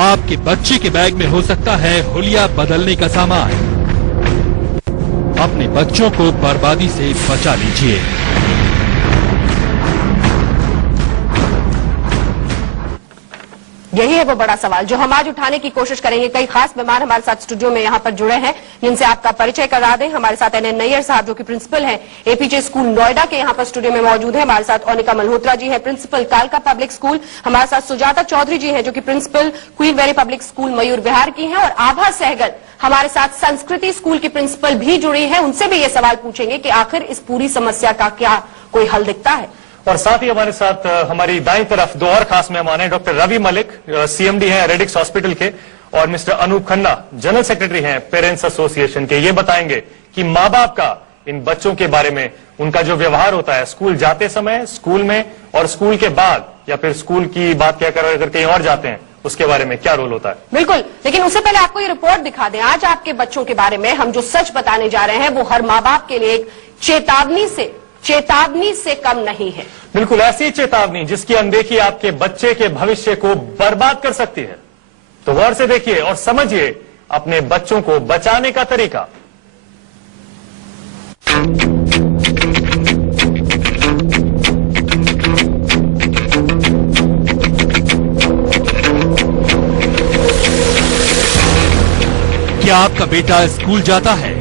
आपके बच्चे के बैग में हो सकता है हुलिया बदलने का सामान। अपने बच्चों को बर्बादी से बचा लीजिए। यही है वो बड़ा सवाल जो हम आज उठाने की कोशिश करेंगे। कई खास मेहमान हमारे साथ स्टूडियो में यहाँ पर जुड़े हैं, जिनसे आपका परिचय करा दें। हमारे साथ एन नैयर साहब जो कि प्रिंसिपल हैं एपीजे स्कूल नोएडा के, यहाँ पर स्टूडियो में मौजूद है। हमारे साथ ओनिका मल्होत्रा जी है, प्रिंसिपल कालका पब्लिक स्कूल। हमारे साथ सुजाता चौधरी जी है जो कि principal Queen Mary public school Mayur Vihar की है। और आभा सहगल हमारे साथ संस्कृति स्कूल की प्रिंसिपल भी जुड़ी है। उनसे भी ये सवाल पूछेंगे कि आखिर इस पूरी समस्या का क्या कोई हल दिखता है। और साथ ही हमारे साथ हमारी दाईं तरफ दो और खास मेहमान हैं, डॉक्टर रवि मलिक सीएमडी हैं रेडिक्स हॉस्पिटल के, और mister Anoop Khanna general secretary हैं पेरेंट्स एसोसिएशन के। ये बताएंगे कि माँ बाप का इन बच्चों के बारे में उनका जो व्यवहार होता है स्कूल जाते समय, स्कूल में और स्कूल के बाद, या फिर स्कूल की बात क्या कर अगर कहीं और जाते हैं उसके बारे में क्या रोल होता है। बिल्कुल, लेकिन उससे पहले आपको ये रिपोर्ट दिखा दें। आज आपके बच्चों के बारे में हम जो सच बताने जा रहे हैं वो हर माँ बाप के लिए एक चेतावनी से कम नहीं है। बिल्कुल ऐसी चेतावनी जिसकी अनदेखी आपके बच्चे के भविष्य को बर्बाद कर सकती है। तो गौर से देखिए और समझिए अपने बच्चों को बचाने का तरीका। क्या आपका बेटा स्कूल जाता है?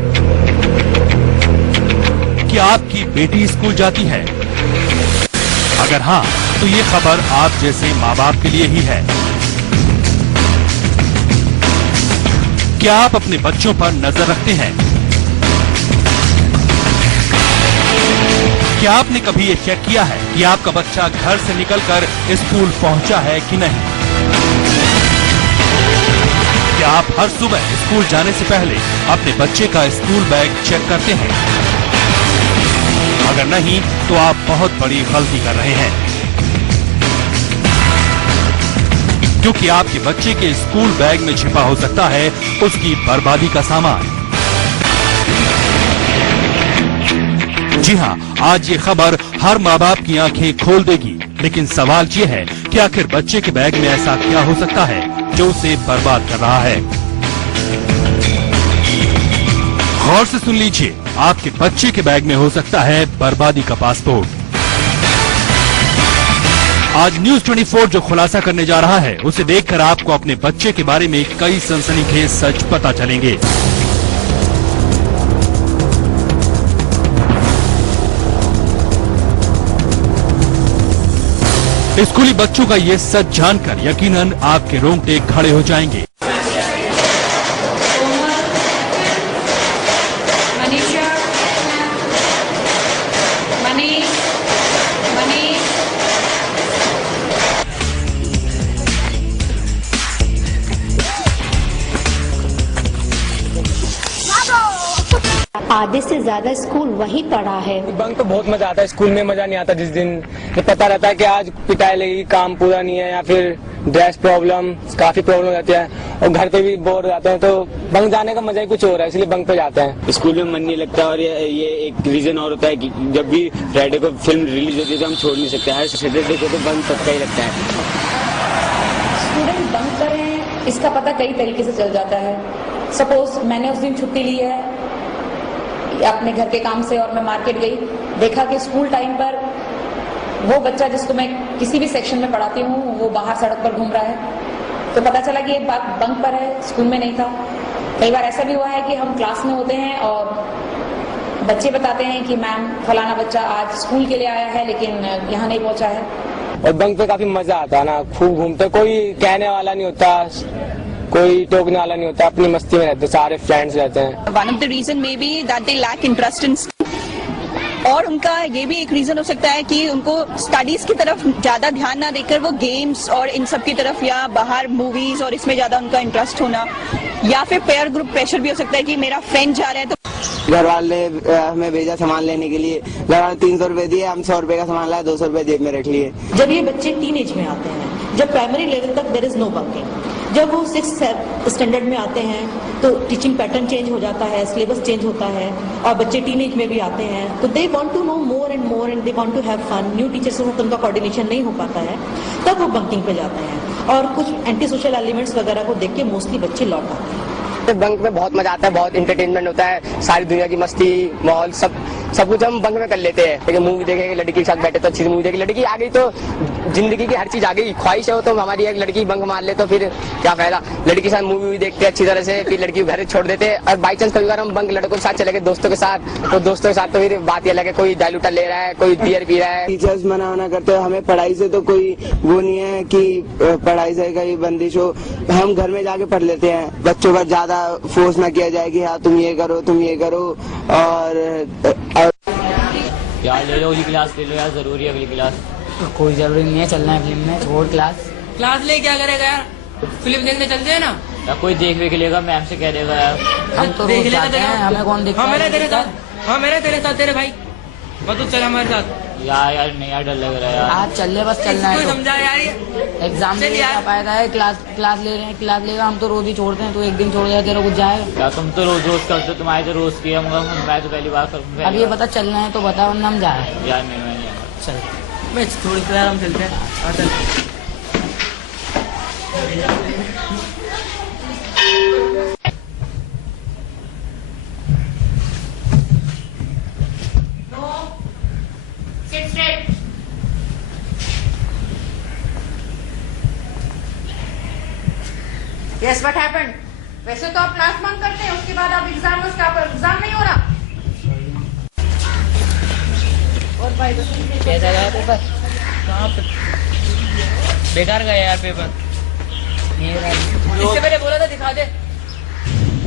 क्या आपकी बेटी स्कूल जाती है? अगर हाँ, तो ये खबर आप जैसे माँ बाप के लिए ही है। क्या आप अपने बच्चों पर नजर रखते हैं? क्या आपने कभी ये चेक किया है कि आपका बच्चा घर से निकलकर स्कूल पहुंचा है कि नहीं? क्या आप हर सुबह स्कूल जाने से पहले अपने बच्चे का स्कूल बैग चेक करते हैं? अगर नहीं, तो आप बहुत बड़ी गलती कर रहे हैं, क्योंकि आपके बच्चे के स्कूल बैग में छिपा हो सकता है उसकी बर्बादी का सामान। जी हाँ, आज ये खबर हर माँ बाप की आंखें खोल देगी। लेकिन सवाल ये है कि आखिर बच्चे के बैग में ऐसा क्या हो सकता है जो उसे बर्बाद कर रहा है। गौर से सुन लीजिए, आपके बच्चे के बैग में हो सकता है बर्बादी का पासपोर्ट। आज न्यूज 24 जो खुलासा करने जा रहा है उसे देखकर आपको अपने बच्चे के बारे में कई सनसनीखेज सच पता चलेंगे। स्कूली बच्चों का ये सच जानकर यकीनन आपके रोंगटे खड़े हो जाएंगे। आधे से ज्यादा स्कूल वहीं पढ़ा है। बंक तो बहुत मजा आता है, स्कूल में मजा नहीं आता जिस दिन पता रहता है कि आज पिटाई लगेगी, काम पूरा नहीं है, या फिर ड्रेस प्रॉब्लम, काफी प्रॉब्लम हो जाती है, और घर पे भी बोर हो जाते हैं। तो बंक जाने का मजा ही कुछ और है, इसलिए बंक पे जाते हैं। स्कूल में मन नहीं लगता, और ये एक रीजन और होता है कि जब भी फ्राइडे को फिल्म रिलीज होती है तो हम छोड़ नहीं सकते, हर सैटरडे को तो बंक पक्का ही लगता है। स्टूडेंट बंक करें इसका पता कई तरीके से चल जाता है। सपोज मैंने उस दिन छुट्टी ली है अपने घर के काम से और मैं मार्केट गई, देखा कि स्कूल टाइम पर वो बच्चा जिसको मैं किसी भी सेक्शन में पढ़ाती हूँ वो बाहर सड़क पर घूम रहा है, तो पता चला कि ये बंक पर है, स्कूल में नहीं था। कई बार ऐसा भी हुआ है कि हम क्लास में होते हैं और बच्चे बताते हैं कि मैम फलाना बच्चा आज स्कूल के लिए आया है लेकिन यहाँ नहीं पहुंचा है। और बंक पे काफी मजा आता है ना, खूब घूमते, कोई कहने वाला नहीं होता, कोई टोकने वाला नहीं होता, अपनी मस्ती में रहते, सारे फ्रेंड्स रहते हैं। One of the reason may be that they lack interest in, और उनका ये भी एक रीजन हो सकता है कि उनको स्टडीज की तरफ ज्यादा ध्यान ना देकर वो गेम्स और इन सब की तरफ या बाहर मूवीज और इसमें ज्यादा उनका इंटरेस्ट होना, या फिर पेयर ग्रुप प्रेशर भी हो सकता है कि मेरा फ्रेंड जा रहा है तो घर वाले हमें भेजा सामान लेने के लिए, घर वाले 300 रुपए दिए, हम 100 रुपए का सामान लाए, 200 रुपए जेब में रख लिए। जब ये बच्चे टीनेज में आते हैं, जब प्राइमरी लेवल तक देयर इज नो बंकिंग, जब वो 6th स्टैंडर्ड में आते हैं तो टीचिंग पैटर्न चेंज हो जाता है, सिलेबस चेंज होता है, और बच्चे टीनेज में भी आते हैं तो they want to know more and they want to have fun. New teacher से उनका कोऑर्डिनेशन नहीं हो पाता है, तब वो बंकिंग पे जाते हैं। और कुछ एंटी सोशल एलिमेंट्स वगैरह को देख के मोस्टली बच्चे लौट आते हैं। बंक में बहुत मजा आता है, बहुत इंटरटेनमेंट होता है, सारी दुनिया की मस्ती माहौल सब कुछ हम बंक में कर लेते हैं। लेकिन मूवी देखेंगे, लड़की के साथ बैठे तो अच्छी मूवी देखेंगे, लड़की आ गई तो जिंदगी की हर चीज आ गई, ख्वाहिश है तो हमारी एक लड़की बंक मार ले तो फिर क्या फायदा। लड़की के साथ मूवी देखते हैं अच्छी तरह से, फिर लड़की को घर छोड़ देते हैं। और बाई चांस कभी बार हम बंक लड़कों के साथ चले गए दोस्तों के साथ, तो दोस्तों के साथ तो फिर बात ये अलग है, कोई डायलूटर ले रहा है, कोई बियर पी रहा है। टीचर्स मना करते हैं, हमें पढ़ाई से तो कोई वो नहीं है कि पढ़ाई से कहीं बंदिश हो, हम घर में जाके पढ़ लेते हैं। बच्चों पर ज्यादा फोर्स ना किया जाए कि हाँ तुम ये करो और यार ले लो अगली क्लास, ले लो यार, जरूरी है अगली क्लास। कोई जरूरी नहीं है चलना है फिल्म में, छोड़ क्लास ले क्या करेगा यार, फिल्म देखने चलते हैं ना। या कोई देख के लेगा, मैम से कह देगा यार। हम तो रोज जाते हैं, हमें कौन देखता है। मेरे तेरे साथ तेरे भाई, मैं तो चला हमारे साथ। यार नहीं यार, डर लग रहा है यार। आज चल बस चलना है। समझा यार, एग्जाम नहीं आ पाया है, क्लास ले रहे हैं, क्लास लेगा, हम तो रोज ही छोड़ते हैं, तो एक दिन छोड़ जाए तेरा कुछ जाएगा। यार तुम तो रोज करते हो, तुम्हारे तो रोज किया, मैं तो पहली बार करूँगा। अब ये पता चलना है तो बता, वरना हम जाए। यार नहीं चल मैं थोड़ी सी यार हम चलते हैं। Yes, what happened? वैसे तो आप क्लास बंक करते हैं, उसके बाद आप एग्जाम नहीं हो रहा। और भाई कैसा गया पेपर? बेकार गया यार पेपर। इससे पहले बोला था दिखा दे।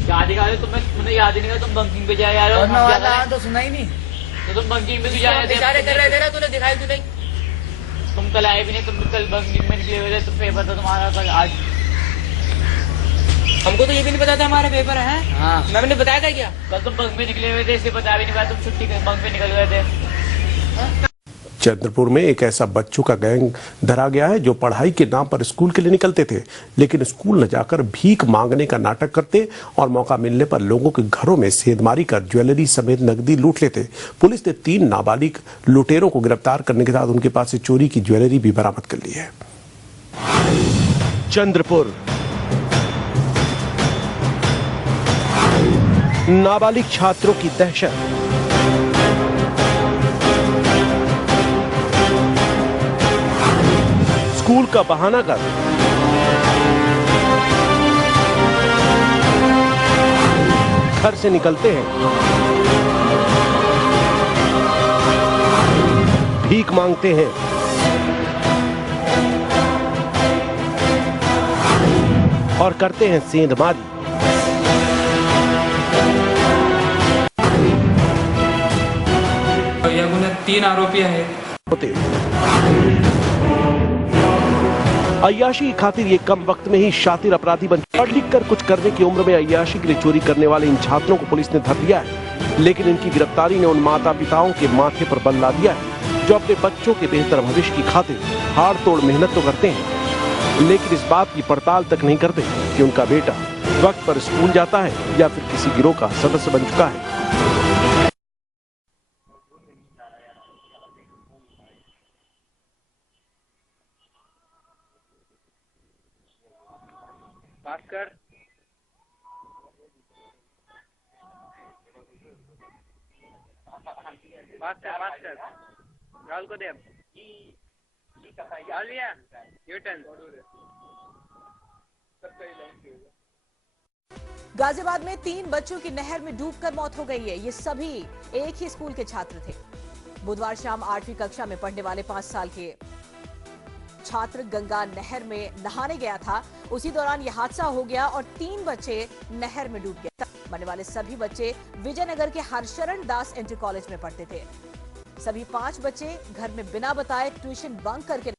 क्या दिखा दे? तुम्हें याद ही नहीं था, तुम बंकिंग पे जाए यार। तो सुना ही नहीं, तो तुम बंकिंग पे भी जा रहे थे। तूने दिखाई तू नहीं, तुम कल आए भी नहीं, तुम कल बंकिंग में निकले हुए थे, तो पेपर था तुम्हारा कल। आज हमको तो ये भी नहीं पता था हमारे पेपर है। हाँ मैंने बताया था क्या? कल तुम बंक में निकले हुए थे, इसे बता भी नहीं पाया, तुम छुट्टी बंक में निकल गए थे। चंद्रपुर में एक ऐसा बच्चों का गैंग धरा गया है जो पढ़ाई के नाम पर स्कूल के लिए निकलते थे, लेकिन स्कूल न जाकर भीख मांगने का नाटक करते और मौका मिलने पर लोगों के घरों में सेंधमारी कर ज्वेलरी समेत नकदी लूट लेते। पुलिस ने 3 नाबालिग लुटेरों को गिरफ्तार करने के साथ उनके पास से चोरी की ज्वेलरी भी बरामद कर ली है। चंद्रपुर नाबालिग छात्रों की दहशत। स्कूल का बहाना कर घर से निकलते हैं, भीख मांगते हैं और करते हैं सेंधमारी। यह 3 आरोपी है। अय्याशी की खातिर ये कम वक्त में ही शातिर अपराधी बन पढ़ लिख कर कुछ करने की उम्र में अय्याशी के लिए चोरी करने वाले इन छात्रों को पुलिस ने धर लिया है, लेकिन इनकी गिरफ्तारी ने उन माता पिताओं के माथे पर बल ला दिया है जो अपने बच्चों के बेहतर भविष्य की खातिर हाड़ तोड़ मेहनत तो करते हैं, लेकिन इस बात की पड़ताल तक नहीं करते कि उनका बेटा वक्त पर स्कूल जाता है या फिर किसी गिरोह का सदस्य बन चुका है। मास्टर राहुल को दे गाजियाबाद में 3 बच्चों की नहर में डूबकर मौत हो गई है। ये सभी एक ही स्कूल के छात्र थे। बुधवार शाम 8वीं कक्षा में पढ़ने वाले 5 साल के छात्र गंगा नहर में नहाने गया था। उसी दौरान यह हादसा हो गया और 3 बच्चे नहर में डूब गए। मरने वाले सभी बच्चे विजयनगर के हरशरण दास इंटर कॉलेज में पढ़ते थे। सभी 5 बच्चे घर में बिना बताए ट्यूशन बंक करके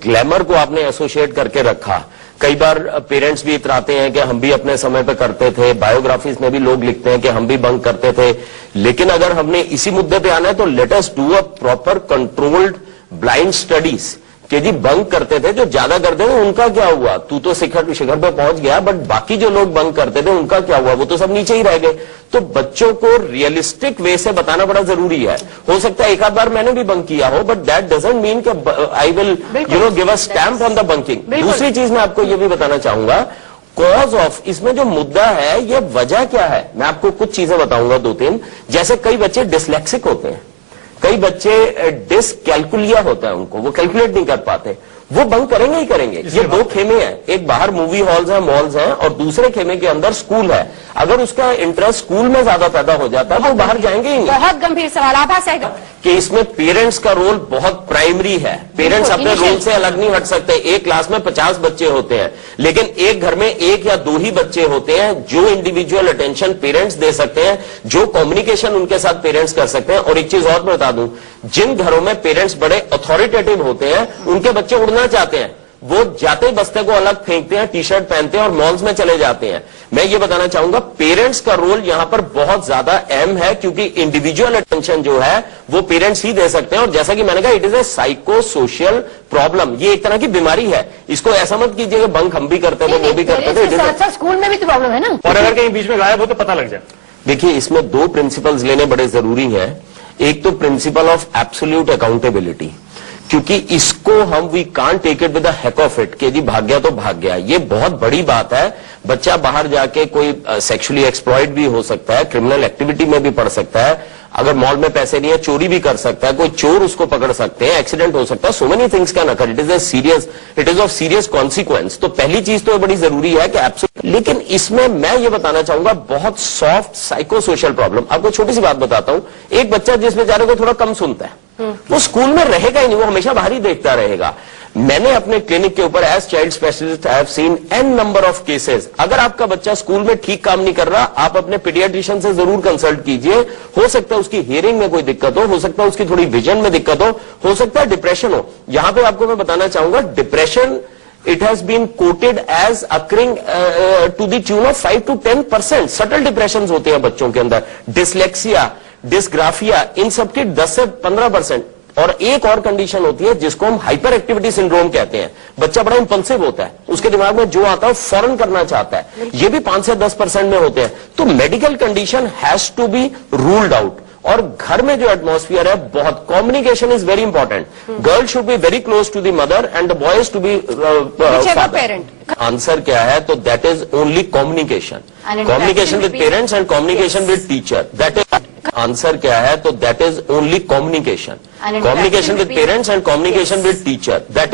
ग्लैमर को आपने एसोसिएट करके रखा। कई बार पेरेंट्स भी इतराते हैं कि हम भी अपने समय पे करते थे, बायोग्राफीज में भी लोग लिखते हैं कि हम भी बंक करते थे, लेकिन अगर हमने इसी मुद्दे पे आना है तो let us do a proper controlled blind studies कि जी बंक करते थे, जो ज्यादा करते थे उनका क्या हुआ, तू तो शिखर पे पहुंच गया, बट बाकी जो लोग बंक करते थे उनका क्या हुआ, वो तो सब नीचे ही रह गए। तो बच्चों को रियलिस्टिक वे से बताना बड़ा जरूरी है। हो सकता है एक आध बार मैंने भी बंक किया हो, बट दैट डजंट मीन कि I will give a stamp on the bunking. दूसरी चीज मैं आपको ये भी बताना चाहूंगा, कॉज ऑफ, इसमें जो मुद्दा है ये वजह क्या है, मैं आपको कुछ चीजें बताऊंगा 2-3। जैसे कई बच्चे डिसलेक्सिक होते हैं, कई बच्चे डिसकैलकुलिया होता है उनको, वो कैलकुलेट नहीं कर पाते, वो बंक करेंगे ही करेंगे। ये 2 खेमे हैं, एक बाहर मूवी हॉल्स हैं, मॉल्स हैं, और दूसरे खेमे के अंदर स्कूल है। अगर उसका इंटरेस्ट स्कूल में ज्यादा पैदा हो जाता है तो बाहर जाएंगे ही नहीं। बहुत गंभीर सवाल आभास है कि इसमें पेरेंट्स का रोल बहुत प्राइमरी है। पेरेंट्स अपने रोल से अलग नहीं हट सकते। एक क्लास में 50 बच्चे होते हैं, लेकिन एक घर में 1 या 2 ही बच्चे होते हैं जो इंडिविजुअल अटेंशन पेरेंट्स दे सकते हैं, जो कम्युनिकेशन उनके साथ पेरेंट्स कर सकते हैं। और एक चीज और बता दूं, जिन घरों में पेरेंट्स बड़े अथॉरिटेटिव होते हैं उनके बच्चे उड़ना चाहते हैं, वो जाते ही बस्ते को अलग फेंकते हैं, टी शर्ट पहनते हैं और मॉल्स में चले जाते हैं। मैं ये बताना चाहूंगा, पेरेंट्स का रोल यहां पर बहुत ज्यादा अहम है, क्योंकि इंडिविजुअल अटेंशन जो है वो पेरेंट्स ही दे सकते हैं। और जैसा कि मैंने कहा, it is a psycho social problem, ये एक तरह की बीमारी है। इसको ऐसा मत कीजिए कि बंक हम भी करते थे, वो भी करते थे, स्कूल में भी तो प्रॉब्लम है ना, और अगर कहीं बीच में गायब हो तो पता लग जाए। देखिए, इसमें 2 प्रिंसिपल्स लेने बड़े जरूरी हैं। एक तो प्रिंसिपल ऑफ एब्सोल्यूट अकाउंटेबिलिटी, क्योंकि इसको हम we can't take it with the heck of it कि जी भाग गया तो भाग गया। ये बहुत बड़ी बात है। बच्चा बाहर जाके कोई सेक्सुअली एक्सप्लॉइट भी हो सकता है, क्रिमिनल एक्टिविटी में भी पड़ सकता है, अगर मॉल में पैसे नहीं है चोरी भी कर सकता है, कोई चोर उसको पकड़ सकते हैं, एक्सीडेंट हो सकता है, so many things can occur, it is of serious consequence. तो पहली चीज तो बड़ी जरूरी है कि एब्सोल्यूट, लेकिन इसमें मैं ये बताना चाहूंगा बहुत सॉफ्ट साइको सोशल प्रॉब्लम। आपको छोटी सी बात बताता हूं, एक बच्चा जिस बेचारे को थोड़ा कम सुनता है वो स्कूल में रहेगा ही नहीं, वो हमेशा बाहर ही देखता रहेगा। मैंने अपने क्लिनिक के ऊपर as child specialist I have seen an number of cases. अगर आपका बच्चा स्कूल में ठीक काम नहीं कर रहा, आप अपने पीडियाट्रिशियन से जरूर कंसल्ट कीजिए। हो सकता है उसकी हियरिंग में कोई दिक्कत हो सकता है उसकी थोड़ी विजन में दिक्कत हो सकता है डिप्रेशन हो। यहां पे आपको मैं बताना चाहूंगा, depression it has been quoted as occurring to the tune of 5 to 10%। Subtle depression होते हैं बच्चों के अंदर, डिसलेक्सिया, डिस्ग्राफिया, इन सबके 10 से 15%। और एक और कंडीशन होती है जिसको हम हाइपर एक्टिविटी सिंड्रोम कहते हैं। बच्चा बड़ा इंपल्सिव होता है, उसके दिमाग में जो आता है फौरन करना चाहता है, ये भी 5 से 10% में होते हैं। तो medical condition has to be ruled out. और घर में जो एटमॉस्फियर है, बहुत communication is very important. Girl should be very close to the mother and the boys to be father. Answer क्या है? तो that is only communication, communication with parents and communication with teacher. That is answer क्या है? तो that is only communication, communication with parents and communication with teacher. That